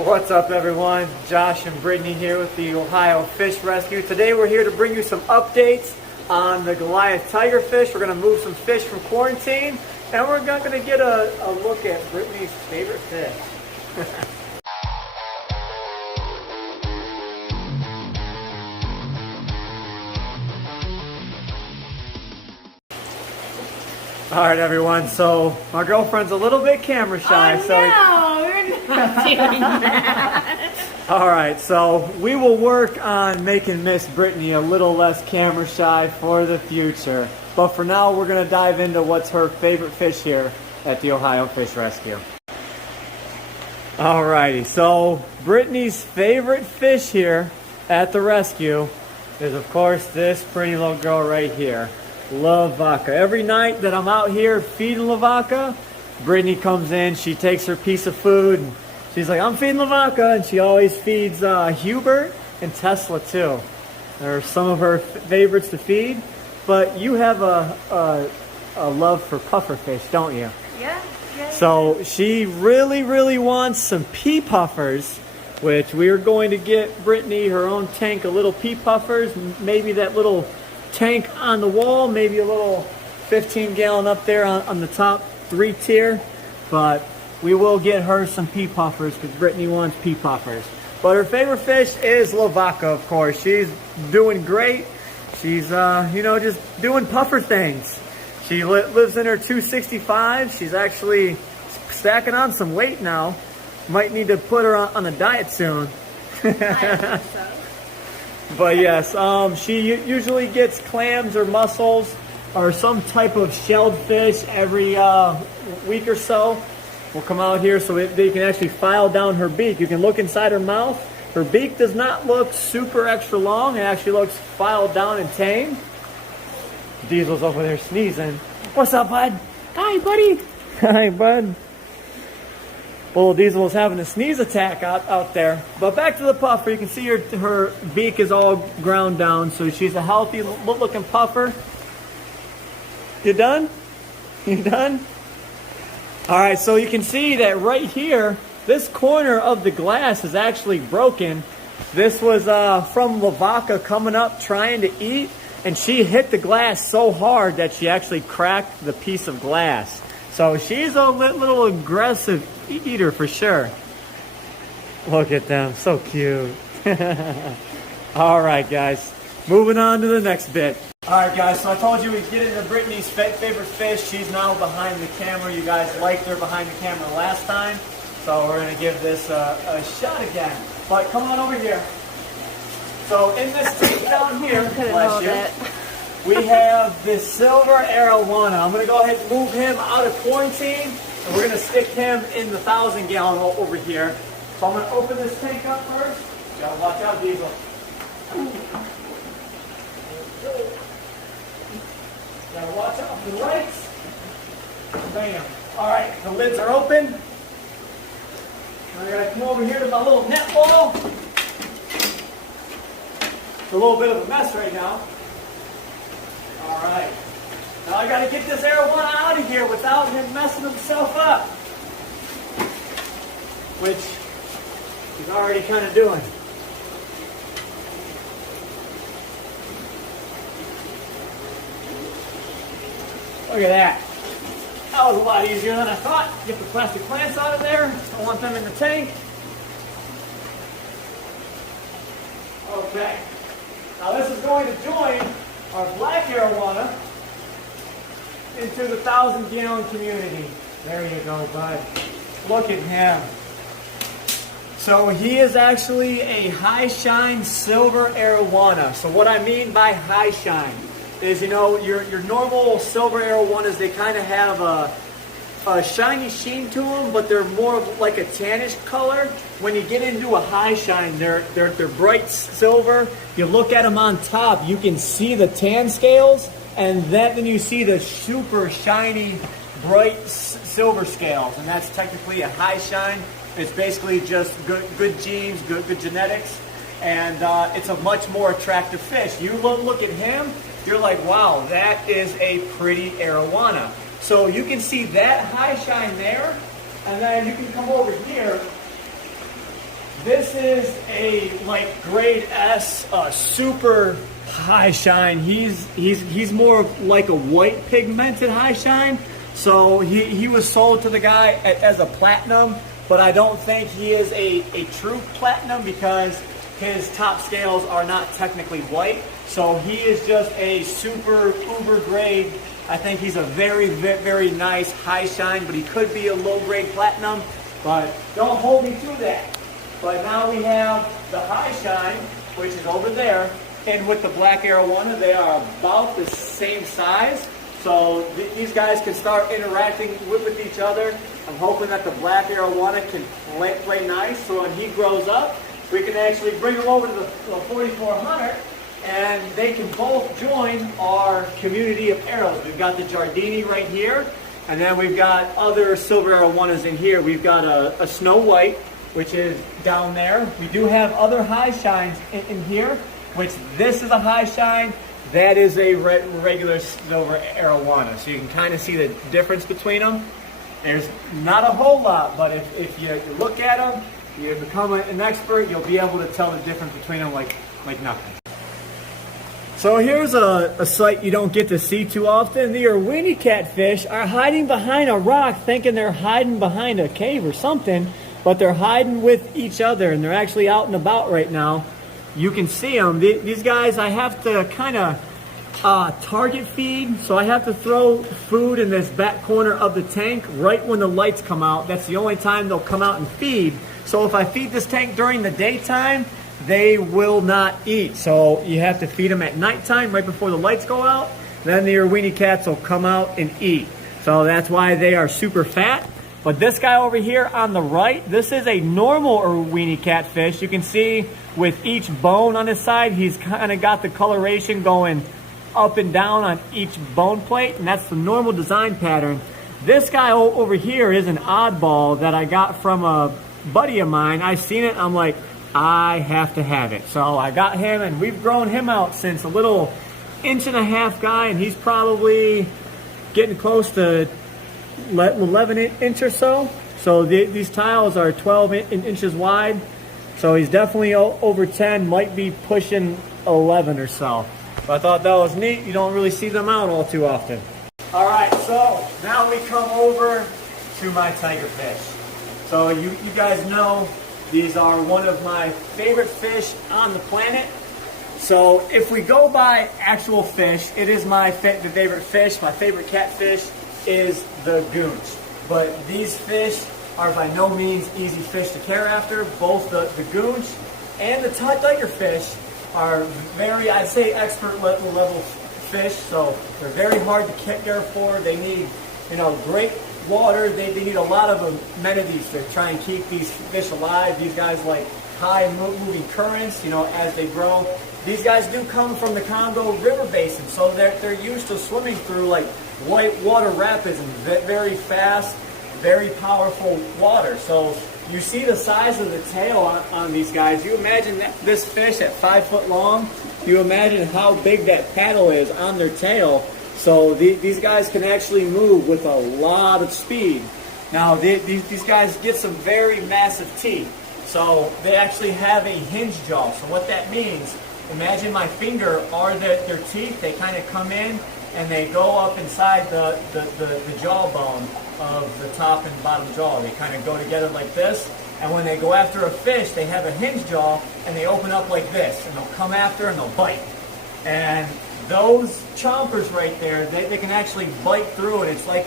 What's up, everyone? Josh and Brittany here with the Ohio Fish Rescue. Today we're here to bring you some updates on the Goliath Tiger fish. We're going to move some fish from quarantine, and we're going to get a look at Brittany's favorite fish. All right, everyone. So my girlfriend's a little bit camera shy. Oh, no, we're not doing that. All right, so we will work on making Miss Brittany a little less camera shy for the future. But for now, we're going to dive into what's her favorite fish here at the Ohio Fish Rescue. All righty, so Brittany's favorite fish here at the rescue is, of course, this pretty little girl right here. Lavaca. Every night that I'm out here feeding Lavaca, Brittany comes in, she takes her piece of food, and she's like, I'm feeding Lavaca, and she always feeds Hubert and Tesla too. They're some of her favorites to feed, but you have a love for pufferfish, don't you? Yeah. So she really wants some pea puffers, which we are going to get Brittany her own tank of little pea puffers, maybe that little tank on the wall, maybe a little 15-gallon up there on the top 3 tier, but we will get her some pea puffers because Brittany wants pea puffers. But her favorite fish is Lavaca, of course. She's doing great. She's just doing puffer things. She lives in her 265. She's actually stacking on some weight now. Might need to put her on a diet soon. I think so. But yes, she usually gets clams or mussels or some type of shelled fish every week or so. We'll come out here so they can actually file down her beak. You can look inside her mouth. Her beak does not look super extra long. It actually looks filed down and tame. Diesel's over there sneezing. What's up, bud? Hi, buddy. Hi, bud. Well, Diesel was having a sneeze attack out there. But back to the puffer. You can see her beak is all ground down, so she's a healthy looking puffer. You done? You done? All right, so you can see that right here, this corner of the glass is actually broken. This was from Lavaca coming up trying to eat, and she hit the glass so hard that she actually cracked the piece of glass. So she's a little aggressive eater for sure. Look at them, so cute. All right, guys, moving on to the next bit. All right, guys, so I told you we'd get into Brittany's favorite fish. She's now behind the camera. You guys liked her behind the camera last time, so we're going to give this a shot again. But come on over here. So in this tank down here, bless you, we have this silver arowana. I'm going to go ahead and move him out of quarantine, and we're going to stick him in the 1,000-gallon over here. So I'm going to open this tank up first. You gotta watch out, Diesel. Gotta watch out for the lights. Bam. All right, the lids are open. I gotta come over here to my little net ball. It's a little bit of a mess right now. All right. Now I gotta get this Arowana out of here without him messing himself up, which he's already kind of doing. Look at that. That was a lot easier than I thought. Get the plastic plants out of there. I want them in the tank. Okay. Now this is going to join our black arowana into the 1,000-gallon community. There you go, bud. Look at him. So he is actually a high shine silver arowana. So what I mean by high shine is, your normal silver arowanas, they kind of have a shiny sheen to them, but they're more of like a tannish color. When you get into a high shine, they're bright silver. You look at them on top, you can see the tan scales, and then you see the super shiny, bright silver scales, and that's technically a high shine. It's basically just good genes, good genetics, and it's a much more attractive fish. You look at him, you're like, wow, that is a pretty arowana. So you can see that high shine there, and then you can come over here This is a like grade S, super high shine. He's more like a white pigmented high shine. So he was sold to the guy as a platinum, but I don't think he is a true platinum because his top scales are not technically white. So he is just a super uber grade. I think he's a very, very nice high shine, but he could be a low grade platinum, but don't hold me to that. But now we have the high shine, which is over there, and with the black Arowana, they are about the same size. So these guys can start interacting with each other. I'm hoping that the black Arowana can play nice, so when he grows up, we can actually bring him over to the 4400, and they can both join our community of arrows. We've got the Giardini right here, and then we've got other silver Arowanas in here. We've got a Snow White, which is down there. We do have other high shines in here, which this is a high shine. That is a regular silver Arowana. So you can kind of see the difference between them. There's not a whole lot, but if you look at them, you become an expert, you'll be able to tell the difference between them like nothing. So here's a sight you don't get to see too often. The Weenie Catfish are hiding behind a rock thinking they're hiding behind a cave or something, but they're hiding with each other, and they're actually out and about right now. You can see them. These guys, I have to kind of target feed, so I have to throw food in this back corner of the tank right when the lights come out. That's the only time they'll come out and feed. So if I feed this tank during the daytime, they will not eat. So you have to feed them at nighttime right before the lights go out. Then the Weenie Cats will come out and eat. So that's why they are super fat. But this guy over here on the right, this is a normal Weenie Catfish. You can see with each bone on his side, he's kind of got the coloration going up and down on each bone plate, and that's the normal design pattern. This guy over here is an oddball that I got from a buddy of mine. I seen it, I'm like, I have to have it. So I got him, and we've grown him out since a little 1.5-inch guy, and he's probably getting close to 11 inch or so. So these tiles are 12 inches wide. So he's definitely over 10, might be pushing 11 or so. But I thought that was neat. You don't really see them out all too often. All right, so now we come over to my tigerfish. So you guys know these are one of my favorite fish on the planet. So if we go by actual fish, it is my favorite fish. My favorite catfish is the goonch. But these fish are by no means easy fish to care after. Both the goonch and the tigerfish are very, I'd say, expert level fish. So they're very hard to care for. They need, great water. They need a lot of amenities to try and keep these fish alive. These guys like high moving currents, as they grow. These guys do come from the Congo River Basin, so they're used to swimming through like white water rapids and very fast, very powerful water. So you see the size of the tail on these guys. You imagine this fish at 5 foot long. You imagine how big that paddle is on their tail. So these guys can actually move with a lot of speed. Now these guys get some very massive teeth. So they actually have a hinge jaw. So what that means, imagine my finger or their teeth. They kind of come in and they go up inside the jawbone of the top and bottom jaw. They kind of go together like this. And when they go after a fish, they have a hinge jaw and they open up like this. And they'll come after and they'll bite. And those chompers right there, they can actually bite through, and it's like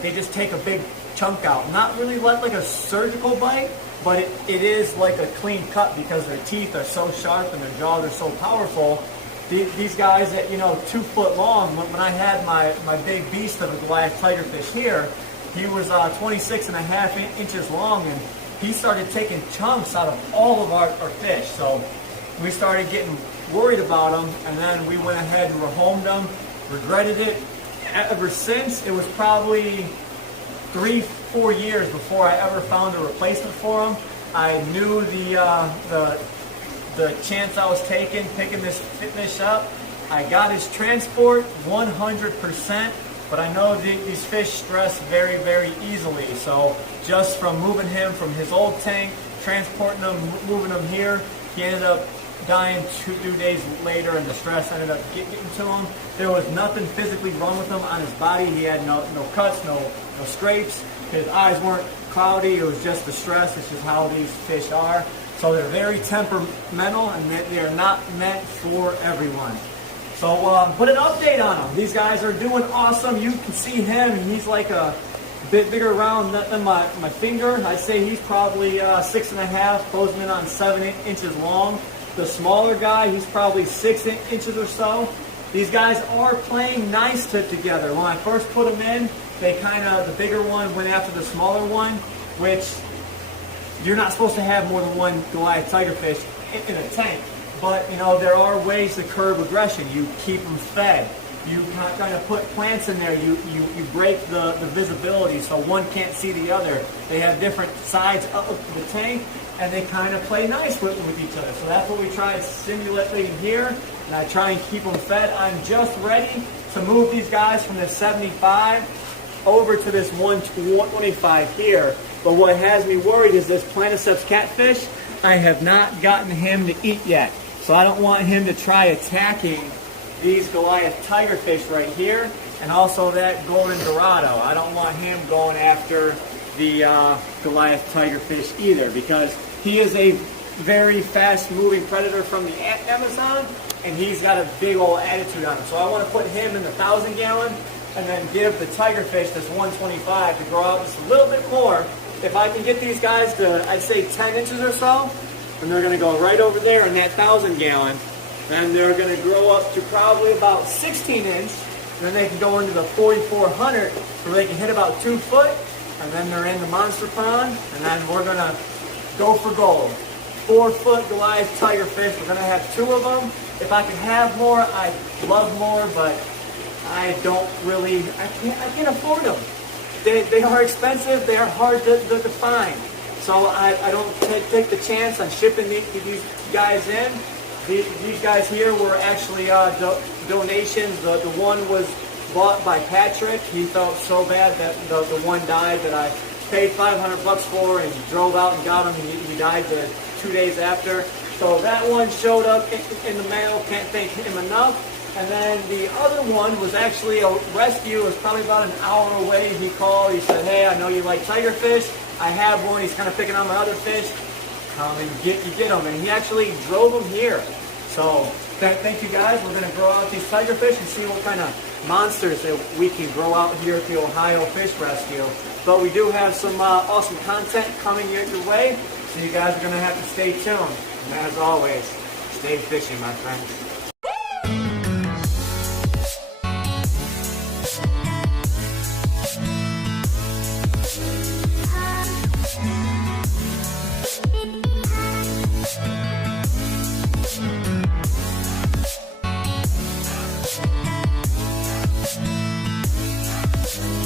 they just take a big chunk out. Not really like a surgical bite, but it is like a clean cut because their teeth are so sharp and their jaws are so powerful. These guys at 2 foot long, when I had my big beast of a Goliath Tigerfish here, he was 26.5 inches long, and he started taking chunks out of all of our fish. So we started getting worried about them, and then we went ahead and rehomed them. Regretted it ever since. It was probably 3-4 years before I ever found a replacement for them. I knew the chance I was taking, picking this fish up. I got his transport 100%, but I know these fish stress very, very easily. So just from moving him from his old tank, transporting them, moving them here. He ended up dying 2 days later, and the stress ended up getting to him. There was nothing physically wrong with him on his body. He had no cuts, no scrapes. His eyes weren't cloudy. It was just the stress. It's just how these fish are. So they're very temperamental, and they are not meant for everyone. So put an update on them. These guys are doing awesome. You can see him. He's like a bit bigger around than my finger. I'd say he's probably 6.5, closing in on 7 inches long. The smaller guy, he's probably 6 inches or so. These guys are playing nice together. When I first put them in, the bigger one went after the smaller one, which you're not supposed to have more than one Goliath Tiger fish in a tank. But, you know, there are ways to curb aggression. You keep them fed. You kind of put plants in there. You break the visibility so one can't see the other. They have different sides of the tank, and they kind of play nice with each other. So that's what we try simulating here, and I try and keep them fed. I'm just ready to move these guys from this 75 over to this 125 here. But what has me worried is this Brittanys catfish. I have not gotten him to eat yet. So I don't want him to try attacking these Goliath Tiger fish right here, and also that golden dorado. I don't want him going after the Goliath Tiger fish either, because he is a very fast-moving predator from the Amazon, and he's got a big old attitude on him. So I want to put him in the 1,000-gallon, and then give the tiger fish this 125 to grow out just a little bit more. If I can get these guys to, I'd say 10 inches or so, and they're going to go right over there in that 1,000-gallon, and they're going to grow up to probably about 16 inch, and then they can go into the 4,400 where they can hit about 2 foot, and then they're in the monster pond, and then we're going to go for gold. 4-foot Goliath Tiger fish. We're going to have 2 of them. If I could have more, I'd love more, but I don't really, I can't afford them. They are expensive. They are hard to find. So I don't take the chance on shipping these guys in. These guys here were actually donations. The one was bought by Patrick. He felt so bad that the one died that I paid $500 for, and drove out and got him. He died 2 days after. So that one showed up in the mail. Can't thank him enough. And then the other one was actually a rescue. It was probably about an hour away. He called. He said, "Hey, I know you like tiger fish. I have one. He's kind of picking on my other fish. Come and get them." And he actually drove them here. So thank you guys. We're going to grow out these tiger fish and see what kind of monsters that we can grow out here at the Ohio Fish Rescue. But we do have some awesome content coming your way. So you guys are going to have to stay tuned. And as always, stay fishing, my friends.